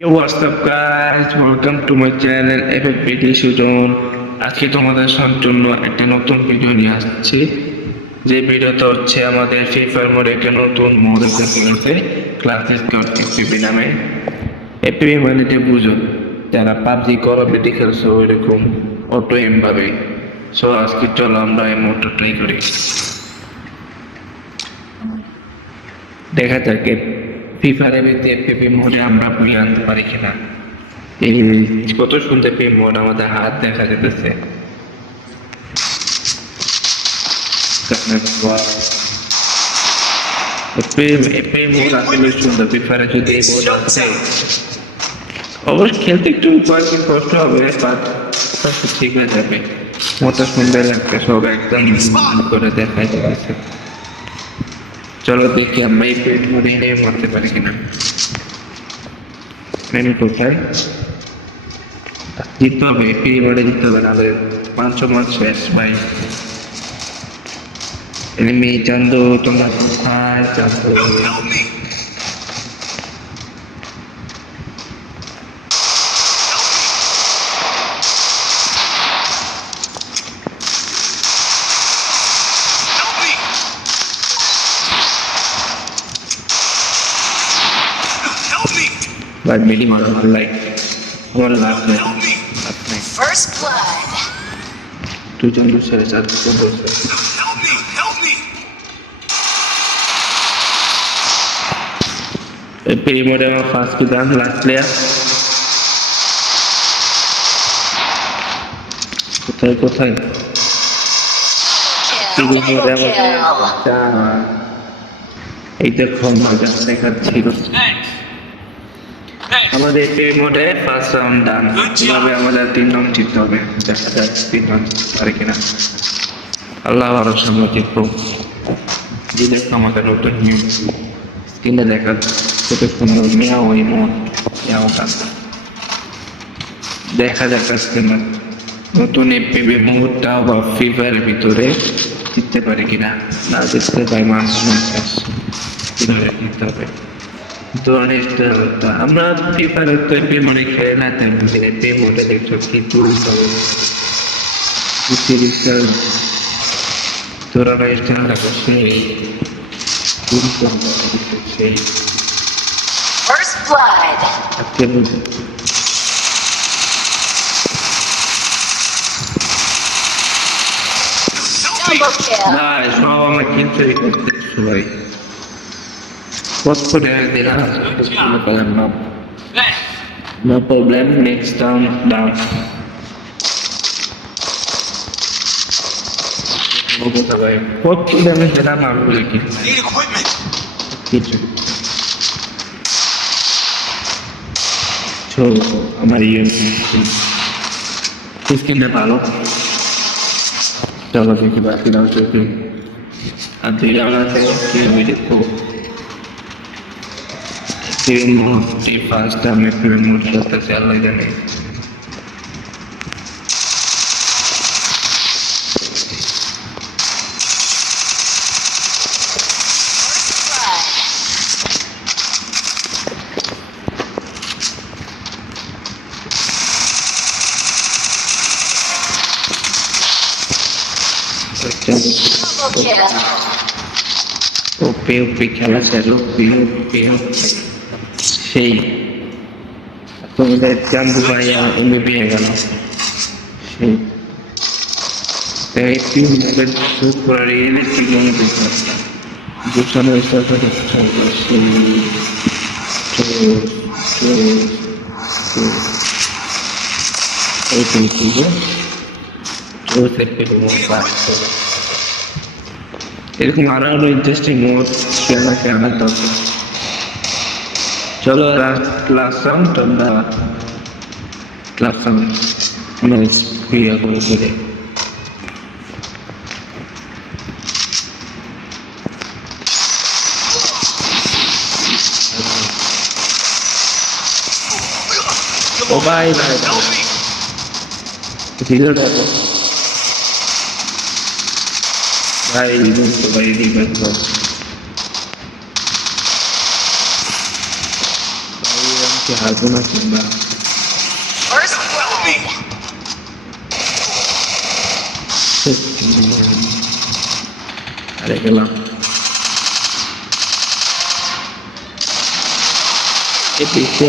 Yo, what's up guys? Welcome to my channel FFPT Sujan. আজকে তোমাদের জন্য একটা নতুন ভিডিও নিয়ে আসছি। যে ভিডিওটা হচ্ছে আমাদের ফ্রি ফায়ার মোডে একটা নতুন মোড এসেছে, ক্লাসিক এফপিপি নামে। এফপিপি মানে যে বুঝো, যারা পাবজি কল অফ ডিউটি খেলছো ওইরকম অটো এম ভাবে। সো আজকে চলো আমরা এই মোডটা ট্রাই করি, দেখা যাক ফ্রি ফায়ারের ভিতরে এফপিপি মোডে আমরা প্লেয়ার আনতে পারি কিনা। এই কত সুন্দর পি মোড, আমাদের হাত দেখা যেতেছে। এপি মোড আসলে সুন্দর, ফ্রি ফায়ারে যদি এই মোড আছে অবশ্য খেলতে একটু কয়েকদিন কষ্ট হবে, বাট ঠিক হয়ে যাবে। মোডটা সুন্দর লাগছে, সব একদম করে দেখাই যাচ্ছে। চলো দেখি আমরা এই পেট মোডে মারতে পারি কিনা। মেনু কোথায় জিততে হবে, পি মোডে জিততে হবে, নাহলে 500 মার্চ শেষ ভাই। এনিমি চান্দু, তোমরা কোথায় চান্দু? ভাই মিলি মারো, লাইক আমার লাভ নেই। First blood. তুই চান্দু ছেড়ে চান্দু বলছে পি মোডে আমার ফার্স্ট বিধান লাস্ট প্লেয়ার। কোথায় কোথায় Kill. এই দেখো মজা দেখাচ্ছি। আমাদের এই মোডে ফার্স্ট রাউন্ড ডান, কিভাবে আমাদের 3 রাউন্ড জিততে হবে, দেখা যাক 3 রাউন্ড পারে কিনা। আল্লাহ ভরসা আমরা জিতবো। যে দেখো আমাদের নতুন নিউ স্ক্রিনে দেখা কত সুন্দর মেয়াও এই মোড, মেয়াওটা দেখা যাক আজকে নতুন এপিবি মোডটা বা ফ্রি ফায়ারের ভিতরে জিততে পারে কিনা। না জিততে পাই মাস কিভাবে জিততে হবে। তো অনেকটা আমরা ফ্রি ফায়ার তো এপি মনে খেলে না, তেমন এপি মোডে দেখছো কি তুলতে হবে, তোরা রেস্টার রাখো সেই তুলতে হবে সেই First blood. আজকে বুঝি Double kill. না সব আমরা কিনতে করতে সবাই কত করে দিলাম না। No problem, next down, down. কত ড্যামেজ দিলাম আমি কি কিছু আমার ইয়ে স্কিনটা ভালো। চলো দেখি বাকি দাও চোখে আর দুই আমরা কি দেখবো। ফার্স্ট আমি মোট করতেছি, আল্লাহ জানে। Double kill. ওপে ওপে খেলা ছিল, সেই তোমাদের চান্দু ভাইয়া এমনি পেয়ে গেল সেই একটি মোবাইল শুট করার ইলেকট্রিক গুছানোর সাথে এরকম আরো আরো ইন্টারেস্টিং মোড খেলার দরকার। চলো লাস্ট রাউন্ড আমরা লাস্ট রাউন্ড আমরা ক্রিয়া করে ও ভাই ভাই ভিডিওটা ভাই ভাই রিভাইভ কি হারবো না কিংবা First blood. আরে গেলাম এই পিছিয়ে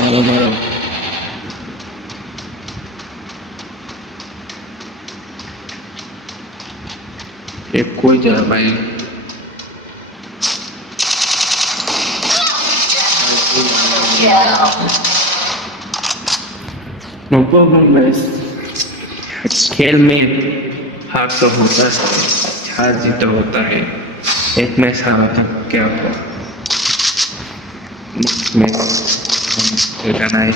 ভালো ভালো এ কই যা ভাই Kill. नो प्रॉब्लम गाइस खेल में हार तो होता है हार जीत तो होता है एक मैच हारा था क्या हुआ नेक्स्ट मैच खेलना है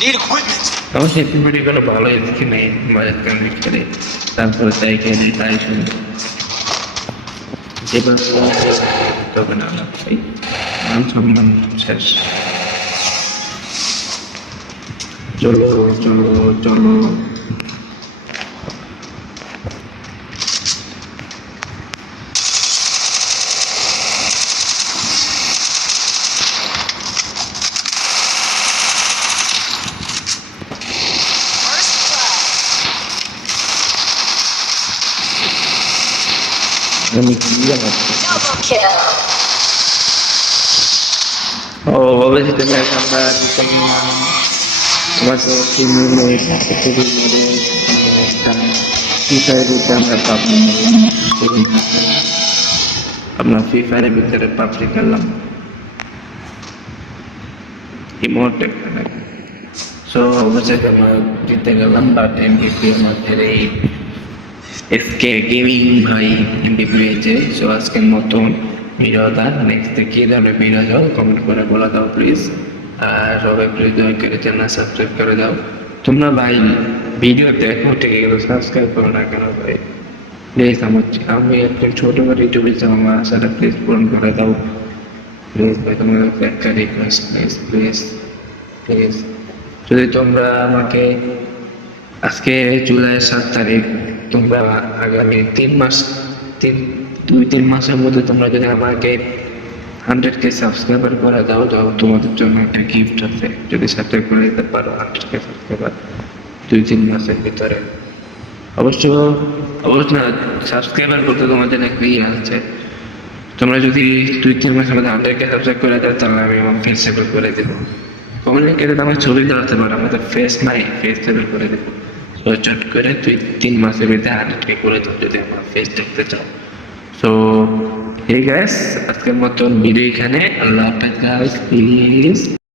Need equipment. আমার সেদিন ভিডিও কোনো ভালোই দেখি নেই মজা করে খেলে তারপরে তাই খেলে তাই শুনি এবার তবে না ভাই নাম সম্মান শেষ চলো চলো চলো First blood. আমি কি জানি Double kill. ও অবশ্যই আমরা আমাদের টিমে খুবই ফ্রি ফায়ারে আমরা পাবো আমরা ফ্রি ফায়ারের ভিতরে পাবজি খেললাম ইমোট সো অবশ্যই আমরা জিতে গেলাম বাট এমভিপি আমাদের এই এসকে গেমিং ভাই এমভিপি পেয়েছে সো আজকের মতন ভিডিওটা নেক্সট কি ধরনের ভিডিও যাও কমেন্ট করে বলে দাও প্লিজ আর সবাই প্লিজ দয়া করে চ্যানেল সাবস্ক্রাইব করে দাও তোমরা ভাই ভিডিও দেখো ঠিকই কিন্তু সাবস্ক্রাইব করো না কেন ভাই প্লিজ আমি একজন ছোট করে ইউটিউবে আমার আশাটা প্লিজ পূরণ করে দাও প্লিজ ভাই তোমাদের একটা রিকোয়েস্ট প্লিজ প্লিজ প্লিজ যদি তোমরা আমাকে আজকে জুলাই 7 তারিখ তোমরা আগামী 2-3 মাসের মধ্যে তোমরা যদি আমাকে 100K সাবস্ক্রাইবার করে দাও তোমাদের জন্য একটা গিফট আছে যদি সাবস্ক্রাইব করে দিতে পারো 100K সাবস্ক্রাইবার 2-3 মাসের ভিতরে অবশ্য না সাবস্ক্রাইবার করতে তোমাদের একটা ইয়ে আছে তোমরা যদি 2-3 মাসের মধ্যে 100K সাবস্ক্রাইব করে দাও তাহলে আমি আমার ফেস সেভ করে দেবো কমিউনিকেটে আমার ছবি দেওয়াতে পারো আমাদের ফেস নাই ফেস সেভ করে দেবো তো চট করে 2-3 মাসের ভিতরে 100K করে দাও যদি আমার ফেস দেখতে চাও সো hey guys আজকের মতন ভিডিও এখানে আল্লাহ হাফেজ গাইস প্লিজ